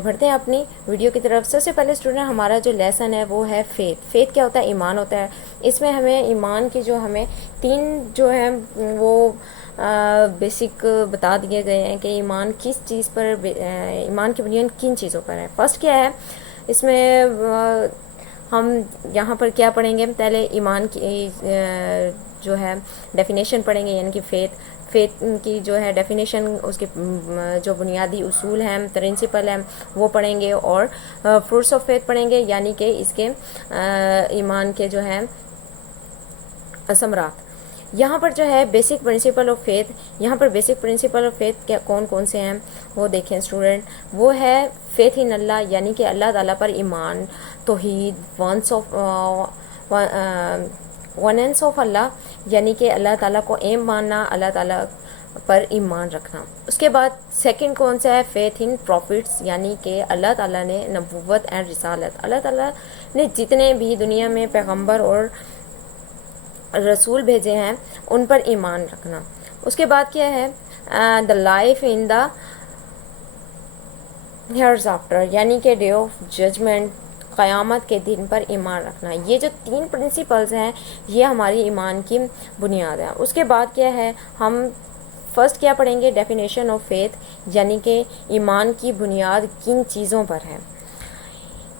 بڑھتے ہیں اپنی ویڈیو کی طرف. سب سے پہلے اسٹوڈنٹ ہمارا جو لیسن ہے وہ ہے فیتھ. فیتھ کیا ہوتا ہے؟ ایمان ہوتا ہے. اس میں ہمیں ایمان کی جو ہمیں 3 جو ہیں وہ بیسک بتا دیے گئے ہیں کہ ایمان کس چیز پر، ایمان کی بنیاد کن چیزوں پر ہے. فرسٹ کیا ہے اس میں ہم یہاں پر کیا پڑھیں گے؟ پہلے ایمان کی جو ہے ڈیفینیشن پڑھیں گے، یعنی کہ فیتھ کی جو ہے ڈیفینیشن، اس کے جو بنیادی اصول ہیں، پرنسپل ہیں وہ پڑھیں گے، اور فروٹس آف فیتھ پڑھیں گے، یعنی کہ اس کے ایمان کے جو ہیں ثمرات. یہاں پر جو ہے بیسک پرنسپل آف فیتھ، یہاں پر بیسک پرنسپل آف فیتھ کیا کون کون سے ہیں وہ دیکھیں اسٹوڈنٹ. وہ ہے فیتھ ان اللہ، یعنی کہ اللہ تعالیٰ پر ایمان، توحید، وننس آف اللہ، یعنی کہ اللہ تعالیٰ کو ایم ماننا، اللہ تعالیٰ پر ایمان رکھنا. اس کے بعد سیکنڈ کون سا ہے؟ فیتھ ان پروفٹس، یعنی کہ اللہ تعالیٰ نے نبوت اینڈ رسالت، اللہ تعالیٰ نے جتنے بھی دنیا میں پیغمبر اور رسول بھیجے ہیں ان پر ایمان رکھنا. اس کے بعد کیا ہے؟ The life in the hereafter, یعنی کہ ڈے آف ججمنٹ، قیامت کے دن پر ایمان رکھنا. یہ جو 3 پرنسپلز ہیں یہ ہماری ایمان کی بنیاد ہے. اس کے بعد کیا ہے؟ ہم فرسٹ کیا پڑھیں گے؟ ڈیفینیشن آف فیتھ، یعنی کہ ایمان کی بنیاد کن چیزوں پر ہے.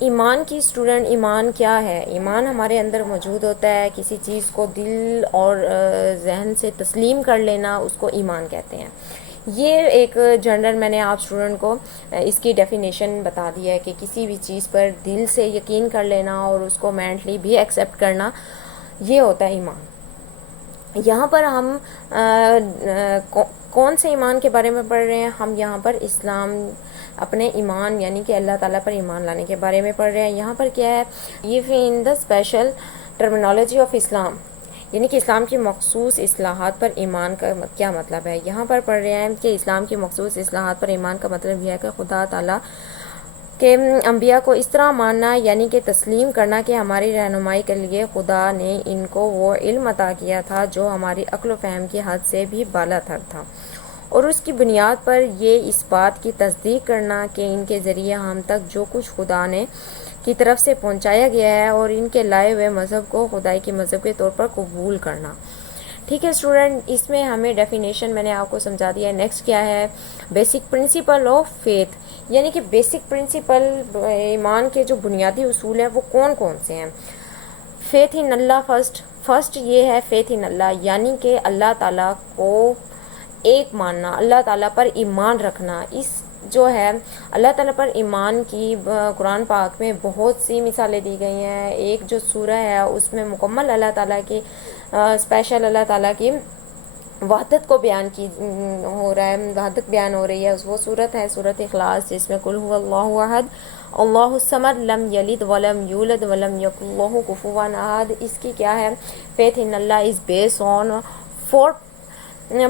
ایمان کی اسٹوڈنٹ، ایمان کیا ہے؟ ایمان ہمارے اندر موجود ہوتا ہے، کسی چیز کو دل اور ذہن سے تسلیم کر لینا، اس کو ایمان کہتے ہیں. یہ ایک جنرل میں نے آپ اسٹوڈنٹ کو اس کی ڈیفینیشن بتا دی ہے کہ کسی بھی چیز پر دل سے یقین کر لینا اور اس کو مینٹلی بھی ایکسیپٹ کرنا، یہ ہوتا ہے ایمان. یہاں پر ہم کون سے ایمان کے بارے میں پڑھ رہے ہیں؟ ہم یہاں پر اسلام، اپنے ایمان یعنی کہ اللہ تعالیٰ پر ایمان لانے کے بارے میں پڑھ رہے ہیں. یہاں پر کیا ہے؟ یہ ان دا اسپیشل ٹرمینالوجی آف اسلام، یعنی کہ اسلام کی مخصوص اصلاحات پر ایمان کا کیا مطلب ہے. یہاں پر پڑھ رہے ہیں کہ اسلام کی مخصوص اصلاحات پر ایمان کا مطلب یہ ہے کہ خدا تعالیٰ کہ انبیاء کو اس طرح ماننا، یعنی کہ تسلیم کرنا کہ ہماری رہنمائی کے لیے خدا نے ان کو وہ علم عطا کیا تھا جو ہماری عقل و فہم کی حد سے بھی بالا تر تھا، اور اس کی بنیاد پر یہ اس بات کی تصدیق کرنا کہ ان کے ذریعے ہم تک جو کچھ خدا نے کی طرف سے پہنچایا گیا ہے اور ان کے لائے ہوئے مذہب کو خدائی کے مذہب کے طور پر قبول کرنا. ٹھیک ہے اسٹوڈنٹ، اس میں ہمیں ڈیفینیشن میں نے آپ کو سمجھا دیا ہے. نیکسٹ کیا ہے؟ بیسک پرنسپل آف فیتھ، یعنی کہ بیسک پرنسپل، ایمان کے جو بنیادی اصول ہیں وہ کون کون سے ہیں. فیتھ ان اللہ، فرسٹ یہ ہے فیتھ ان اللہ، یعنی کہ اللہ تعالیٰ کو ایک ماننا، اللہ تعالیٰ پر ایمان رکھنا. اس جو ہے اللہ تعالیٰ پر ایمان کی قرآن پاک میں بہت سی مثالیں دی گئی ہیں. ایک جو سورہ ہے اس میں مکمل اللہ تعالیٰ کی اسپیشل اللہ تعالیٰ کی وحدت کو بیان کی ہو رہا ہے، وحدت بیان ہو رہی ہے. وہ صورت ہے صورت اخلاص، جس میں قل هو اللہ احد اللہ الصمد لم یلد ولم یولد ولم یکن لہ کفوا احد. اس کی کیا ہے؟ Faith in Allah is based on 4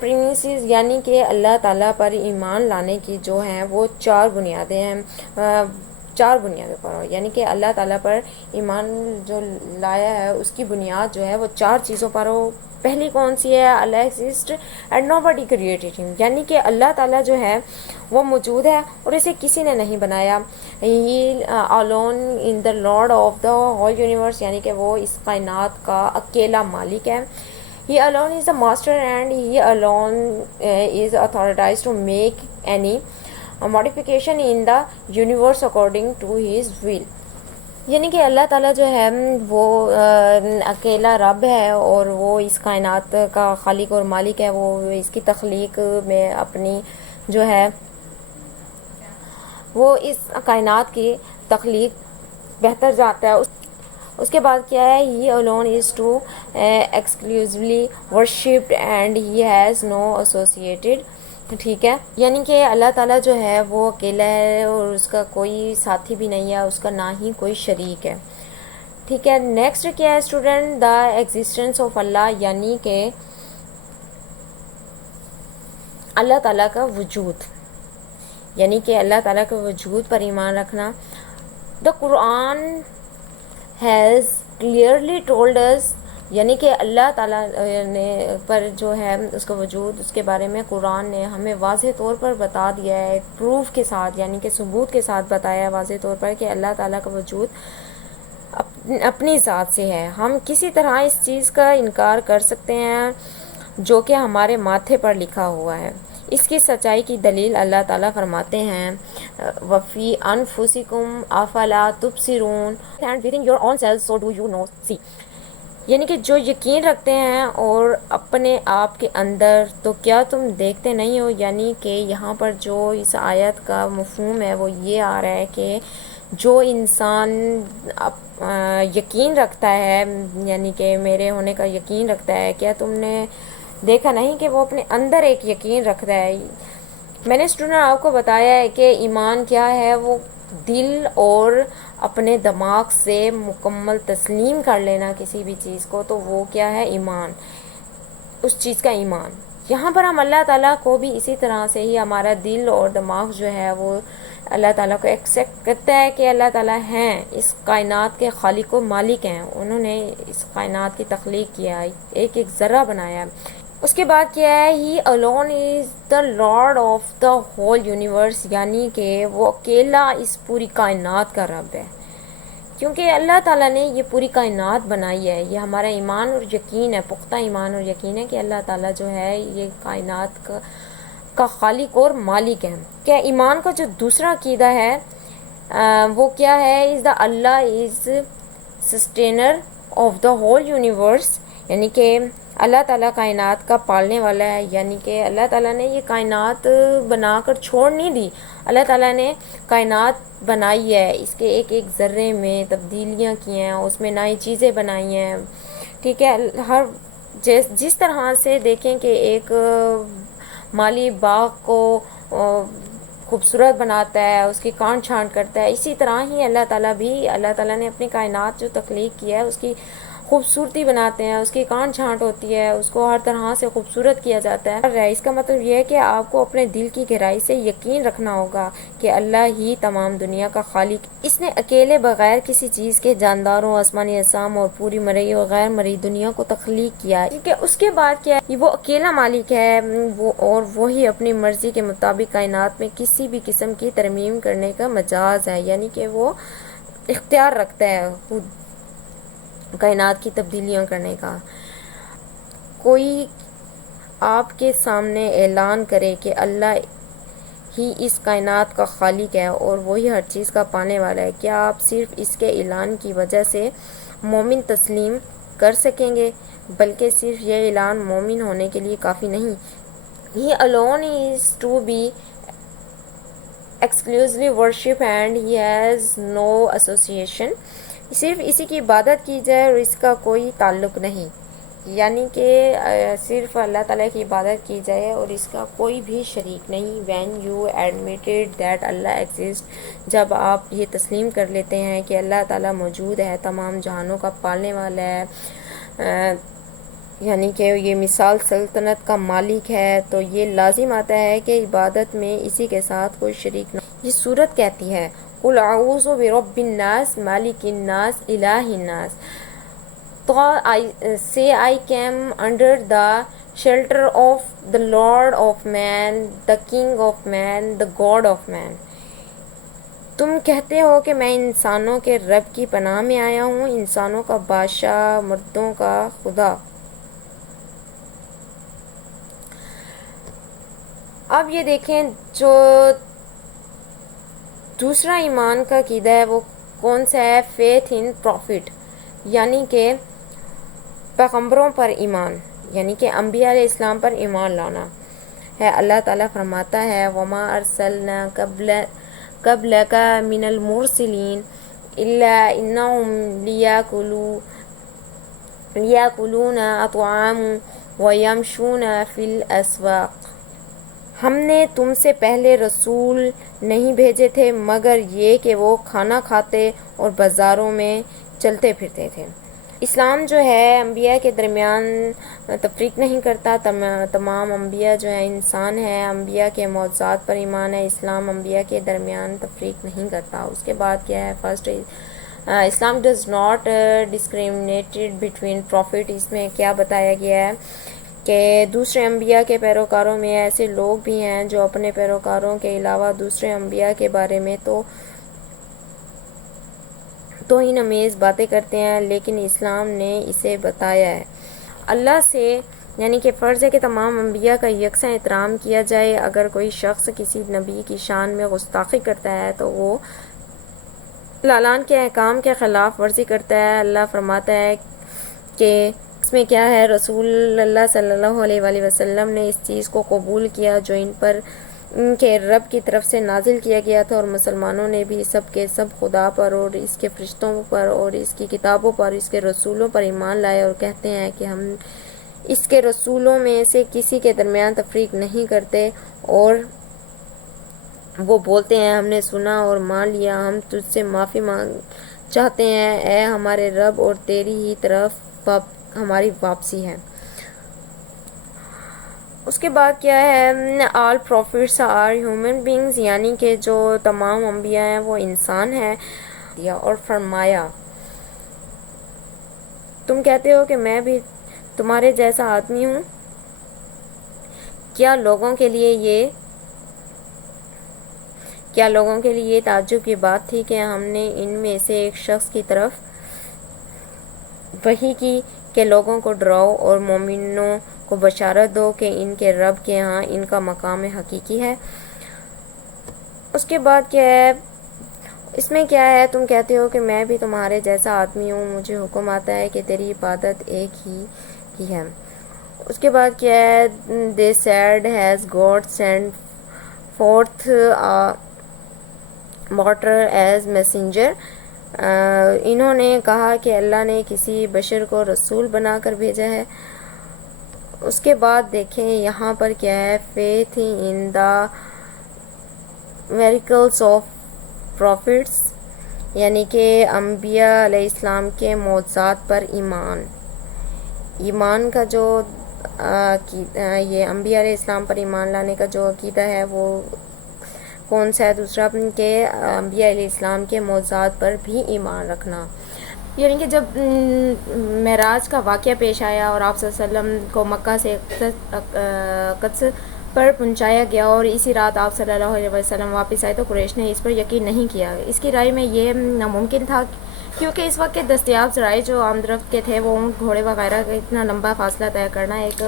premises, یعنی کہ اللہ تعالیٰ پر ایمان لانے کی جو ہیں وہ 4 بنیادیں ہیں. 4 بنیادوں پر ہو، یعنی کہ اللہ تعالیٰ پر ایمان جو لایا ہے اس کی بنیاد جو ہے وہ 4 چیزوں پر ہو. پہلی کون سی ہے؟ اللہ exist and nobody created ہم، یعنی کہ اللہ تعالیٰ جو ہے وہ موجود ہے اور اسے کسی نے نہیں بنایا. ہی alone in the lord of the whole universe، یعنی کہ وہ اس کائنات کا اکیلا مالک ہے. He alone is the master and he alone is authorized to make any modification in the universe according to his will. یعنی کہ اللہ تعالیٰ جو ہے وہ اکیلا رب ہے اور وہ اس کائنات کا خالق اور مالک ہے. وہ اس کی تخلیق میں اپنی جو ہے وہ اس کائنات کی تخلیق بہتر جاتا ہے. اس کے بعد کیا ہے؟ ہی alone is to exclusively worshipped and he has no associated. ٹھیک ہے، یعنی کہ اللہ تعالیٰ جو ہے وہ اکیلا ہے اور اس کا کوئی ساتھی بھی نہیں ہے، اس کا نہ ہی کوئی شریک ہے. ٹھیک ہے، نیکسٹ کیا ہے اسٹوڈنٹ؟ دا ایگزسٹنس آف اللہ، یعنی کہ اللہ تعالیٰ کا وجود، یعنی کہ اللہ تعالیٰ کے وجود پر ایمان رکھنا. دا قرآن has clearly told us یعنی کہ اللہ تعالیٰ نے پر جو ہے اس کا وجود، اس کے بارے میں قرآن نے ہمیں واضح طور پر بتا دیا ہے، پروف کے ساتھ یعنی کہ ثبوت کے ساتھ بتایا ہے واضح طور پر کہ اللہ تعالیٰ کا وجود اپنی ذات سے ہے۔ ہم کسی طرح اس چیز کا انکار کر سکتے ہیں جو کہ ہمارے ماتھے پر لکھا ہوا ہے۔ اس کی سچائی کی دلیل اللہ تعالیٰ فرماتے ہیں وَفِي أَنفُسِكُمْ أَفَلَا تُبْصِرُونَ and within your own selves so do you not see، یعنی کہ جو یقین رکھتے ہیں اور اپنے آپ کے اندر تو کیا تم دیکھتے نہیں ہو، یعنی کہ یہاں پر جو اس آیت کا مفہوم ہے وہ یہ آ رہا ہے کہ جو انسان یقین رکھتا ہے، یعنی کہ میرے ہونے کا یقین رکھتا ہے، کیا تم نے دیکھا نہیں کہ وہ اپنے اندر ایک یقین رکھتا ہے۔ میں نے اسٹوڈنٹ آپ کو بتایا ہے کہ ایمان کیا ہے، وہ دل اور اپنے دماغ سے مکمل تسلیم کر لینا کسی بھی چیز کو، تو وہ کیا ہے، ایمان، اس چیز کا ایمان۔ یہاں پر ہم اللہ تعالیٰ کو بھی اسی طرح سے ہی ہمارا دل اور دماغ جو ہے وہ اللہ تعالیٰ کو ایکسیپٹ کرتا ہے کہ اللہ تعالیٰ ہیں، اس کائنات کے خالق و مالک ہیں، انہوں نے اس کائنات کی تخلیق کیا، ایک ایک ذرہ بنایا۔ اس کے بعد کیا ہے، ہی alone is the lord of the whole universe، یعنی کہ وہ اکیلا اس پوری کائنات کا رب ہے، کیونکہ اللہ تعالیٰ نے یہ پوری کائنات بنائی ہے۔ یہ ہمارا ایمان اور یقین ہے، پختہ ایمان اور یقین ہے کہ اللہ تعالیٰ جو ہے یہ کائنات کا خالق اور مالک ہے۔ کیا ایمان کا جو دوسرا عقیدہ ہے وہ کیا ہے، is the Allah is sustainer of the whole universe، یعنی کہ اللہ تعالیٰ کائنات کا پالنے والا ہے، یعنی کہ اللہ تعالیٰ نے یہ کائنات بنا کر چھوڑ نہیں دی، اللہ تعالیٰ نے کائنات بنائی ہے، اس کے ایک ایک ذرے میں تبدیلیاں کی ہیں، اس میں نئی چیزیں بنائی ہیں، ٹھیک ہے۔ ہر جس طرح سے دیکھیں کہ ایک مالی باغ کو خوبصورت بناتا ہے، اس کی کاٹ چھانٹ کرتا ہے، اسی طرح ہی اللہ تعالیٰ نے اپنی کائنات جو تخلیق کی ہے اس کی خوبصورتی بناتے ہیں، اس کی کاٹ چھانٹ ہوتی ہے، اس کو ہر طرح سے خوبصورت کیا جاتا ہے۔ اس کا مطلب یہ ہے کہ آپ کو اپنے دل کی گہرائی سے یقین رکھنا ہوگا کہ اللہ ہی تمام دنیا کا خالق، اس نے اکیلے بغیر کسی چیز کے جانداروں، آسمانی اجسام اور پوری مرئی اور غیر مرئی دنیا کو تخلیق کیا ہے، کیونکہ اس کے بعد کیا ہے، وہ اکیلا مالک ہے، اور وہی اپنی مرضی کے مطابق کائنات میں کسی بھی قسم کی ترمیم کرنے کا مجاز ہے، یعنی کہ وہ اختیار رکھتا ہے خود کائنات کی تبدیلیاں کرنے کا۔ کوئی آپ کے سامنے اعلان کرے کہ اللہ ہی اس کائنات کا خالق ہے اور وہی ہر چیز کا پانے والا ہے، کیا آپ صرف اس کے اعلان کی وجہ سے مومن تسلیم کر سکیں گے؟ بلکہ صرف یہ اعلان مومن ہونے کے لیے کافی نہیں۔ He alone is to be exclusively worshipped and he has no association، صرف اسی کی عبادت کی جائے اور اس کا کوئی تعلق نہیں، یعنی کہ صرف اللہ تعالیٰ کی عبادت کی جائے اور اس کا کوئی بھی شریک نہیں۔ when you admitted that Allah exists، جب آپ یہ تسلیم کر لیتے ہیں کہ اللہ تعالیٰ موجود ہے، تمام جہانوں کا پالنے والا ہے، یعنی کہ یہ مثال سلطنت کا مالک ہے، تو یہ لازم آتا ہے کہ عبادت میں اسی کے ساتھ کوئی شریک نہ۔ یہ سورت کہتی ہے قُلْ أَعُوذُ بِرَبِّ النَّاسِ مَالِكِ النَّاسِ إِلَٰهِ النَّاسِ، Say I came under the shelter of the Lord of man, the King of man, the God of man۔ تم کہتے ہو کہ میں انسانوں کے رب کی پناہ میں آیا ہوں، انسانوں کا بادشاہ، مردوں کا خدا۔ اب یہ دیکھیں جو دوسرا ایمان کا عقیدہ ہے وہ کون سا ہے، فیتھ ان پروفٹ، یعنی کہ پیغمبروں پر ایمان، یعنی کہ انبیاء علیہ السلام پر ایمان لانا ہے۔ اللہ تعالیٰ فرماتا ہے وَمَا أَرْسَلْنَا قَبْلَكَ مِنَ الْمُرْسِلِينَ إِلَّا إِنَّهُمْ لِيَأْكُلُونَ الطَّعَامَ وَيَمْشُونَ فِي الْأَسْوَاقِ، ہم نے تم سے پہلے رسول نہیں بھیجے تھے مگر یہ کہ وہ کھانا کھاتے اور بازاروں میں چلتے پھرتے تھے۔ اسلام جو ہے انبیاء کے درمیان تفریق نہیں کرتا، تمام انبیاء جو ہیں انسان ہیں، انبیاء کے معجزات پر ایمان ہے، اسلام انبیاء کے درمیان تفریق نہیں کرتا۔ اس کے بعد کیا ہے، اسلام does not discriminated between profit. اس میں کیا بتایا گیا ہے کہ دوسرے انبیاء کے پیروکاروں میں ایسے لوگ بھی ہیں جو اپنے پیروکاروں کے علاوہ دوسرے انبیاء کے بارے میں توہین امیز باتیں کرتے ہیں، لیکن اسلام نے اسے بتایا ہے. اللہ سے یعنی کہ فرض ہے کہ تمام انبیاء کا یکساں احترام کیا جائے. اگر کوئی شخص کسی نبی کی شان میں گستاخی کرتا ہے تو وہ اعلان کے احکام کے خلاف ورزی کرتا ہے. اللہ فرماتا ہے کہ اس میں کیا ہے، رسول اللہ صلی اللہ علیہ وآلہ وسلم نے اس چیز کو قبول کیا جو ان پر ان کے رب کی طرف سے نازل کیا گیا تھا، اور مسلمانوں نے بھی سب کے سب خدا پر اور اس کے فرشتوں پر اور اس کی کتابوں پر اس کے رسولوں پر ایمان لائے، اور کہتے ہیں کہ ہم اس کے رسولوں میں سے کسی کے درمیان تفریق نہیں کرتے، اور وہ بولتے ہیں ہم نے سنا اور مان لیا، ہم تجھ سے معافی چاہتے ہیں اے ہمارے رب، اور تیری ہی طرف ہماری واپسی ہے. اس کے بعد کیا ہے، آل پروفٹس آر ہیومن بینگز، یعنی کہ جو تمام انبیاء ہیں وہ انسان ہیں. اور فرمایا تم کہتے ہو کہ میں بھی تمہارے جیسا آدمی ہوں. کیا لوگوں کے لیے یہ تعجب کی بات تھی کہ ہم نے ان میں سے ایک شخص کی طرف وحی کی کہ لوگوں کو ڈراؤ اور مومنوں کو بشارت دو کہ ان کے رب کے ہاں ان کا مقام حقیقی ہے. اس کے بعد کیا ہے، اس میں کیا ہے، تم کہتے ہو کہ میں بھی تمہارے جیسا آدمی ہوں، مجھے حکم آتا ہے کہ تیری عبادت ایک ہی کی ہے. اس کے بعد کیا ہے، they said has God sent forth a martyr as messenger. انہوں نے کہا کہ اللہ نے کسی بشر کو رسول بنا کر بھیجا ہے. اس کے بعد دیکھیں یہاں پر کیا ہے، faith in the miracles of prophets، یعنی کہ انبیاء علیہ السلام کے معجزات پر ایمان کا جو یہ انبیاء علیہ السلام پر ایمان لانے کا جو عقیدہ ہے وہ کون سا ہے؟ دوسرا کہ انبیاء علیہ السلام کے معجزات پر بھی ایمان رکھنا. یعنی کہ جب معراج کا واقعہ پیش آیا اور آپ صلی اللہ علیہ وسلم کو مکہ سے قدس پر پہنچایا گیا اور اسی رات آپ صلی اللہ علیہ وسلم واپس آئے تو قریش نے اس پر یقین نہیں کیا. اس کی رائے میں یہ ناممکن تھا کیونکہ اس وقت کے دستیاب ذرائع جو آمد کے تھے وہ گھوڑے وغیرہ کا اتنا لمبا فاصلہ طے کرنا ایک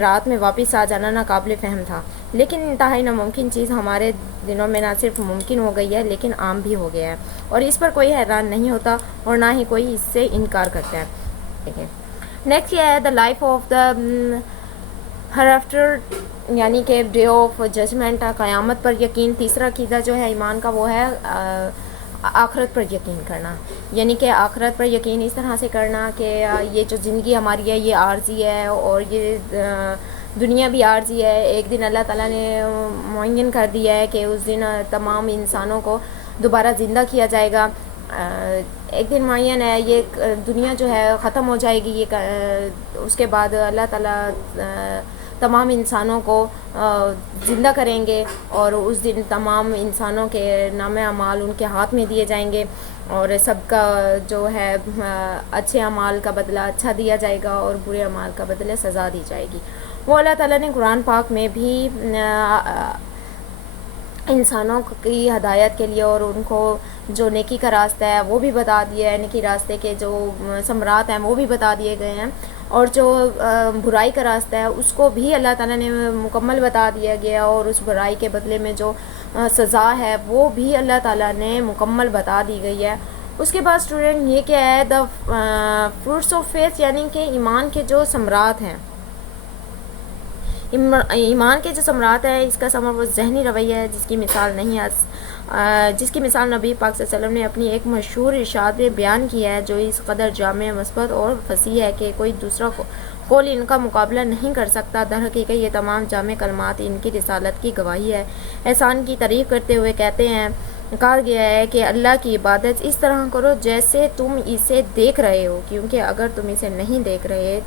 رات میں واپس آ جانا ناقابل فہم تھا. لیکن انتہائی ناممکن چیز ہمارے دنوں میں نہ صرف ممکن ہو گئی ہے لیکن عام بھی ہو گیا ہے، اور اس پر کوئی حیران نہیں ہوتا اور نہ ہی کوئی اس سے انکار کرتا ہے. نیکسٹ یہ ہے the life of the Hare after, یعنی کہ ڈے آف ججمنٹ، قیامت پر یقین. تیسرا عقیدہ جو ہے ایمان کا وہ ہے آخرت پر یقین کرنا، یعنی کہ آخرت پر یقین اس طرح سے کرنا کہ یہ جو زندگی ہماری ہے یہ عارضی ہے اور یہ دنیا بھی عارضی ہے. ایک دن اللہ تعالیٰ نے معین کر دیا ہے کہ اس دن تمام انسانوں کو دوبارہ زندہ کیا جائے گا. ایک دن معین ہے، یہ دنیا جو ہے ختم ہو جائے گی. اس کے بعد اللہ تعالیٰ تمام انسانوں کو زندہ کریں گے اور اس دن تمام انسانوں کے نام اعمال ان کے ہاتھ میں دیے جائیں گے اور سب کا جو ہے اچھے اعمال کا بدلہ اچھا دیا جائے گا اور برے اعمال کا بدلہ سزا دی جائے گی. وہ اللہ تعالیٰ نے قرآن پاک میں بھی انسانوں کی ہدایت کے لیے اور ان کو جو نیکی کا راستہ ہے وہ بھی بتا دیا ہے، نیکی راستے کے جو ثمرات ہیں وہ بھی بتا دیے گئے ہیں، اور جو برائی کا راستہ ہے اس کو بھی اللہ تعالیٰ نے مکمل بتا دیا گیا، اور اس برائی کے بدلے میں جو سزا ہے وہ بھی اللہ تعالیٰ نے مکمل بتا دی گئی ہے. اس کے بعد اسٹوڈنٹ یہ کیا ہے، دا فروٹس آف فیتھ، یعنی کہ ایمان کے جو ثمرات ہیں. ایمان کے جو ثمرات ہیں اس کا ثمر وہ ذہنی رویہ ہے جس کی مثال نبی پاک صلی اللہ علیہ وسلم نے اپنی ایک مشہور ارشاد میں بیان کیا ہے، جو اس قدر جامع، مثبت اور فصیح ہے کہ کوئی دوسرا قول ان کا مقابلہ نہیں کر سکتا. در حقیقت یہ تمام جامع کلمات ان کی رسالت کی گواہی ہے. احسان کی تعریف کرتے ہوئے کہا گیا ہے کہ اللہ کی عبادت اس طرح کرو جیسے تم اسے دیکھ رہے ہو، کیونکہ اگر تم اسے نہیں دیکھ رہے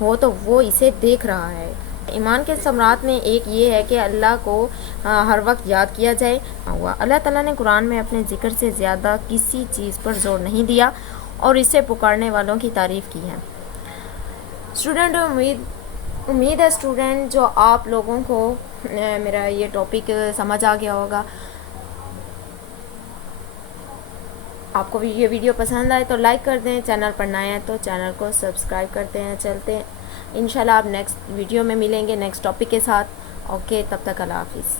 ہو تو وہ اسے دیکھ رہا ہے. ایمان کے ثمرات میں ایک یہ ہے کہ اللہ کو ہر وقت یاد کیا جائے ہوا. اللہ تعالیٰ نے قرآن میں اپنے ذکر سے زیادہ کسی چیز پر زور نہیں دیا اور اسے پکارنے والوں کی تعریف کی ہے. اسٹوڈنٹ امید ہے اسٹوڈنٹ جو آپ لوگوں کو میرا یہ ٹاپک سمجھ آ گیا ہوگا. آپ کو یہ ویڈیو پسند آئے تو لائک کر دیں, چینل پر نئے ہیں تو چینل کو سبسکرائب کرتے ہیں. چلتے ہیں انشاءاللہ آپ نیکسٹ ویڈیو میں ملیں گے نیکسٹ ٹاپک کے ساتھ. اوکے, تب تک اللہ حافظ.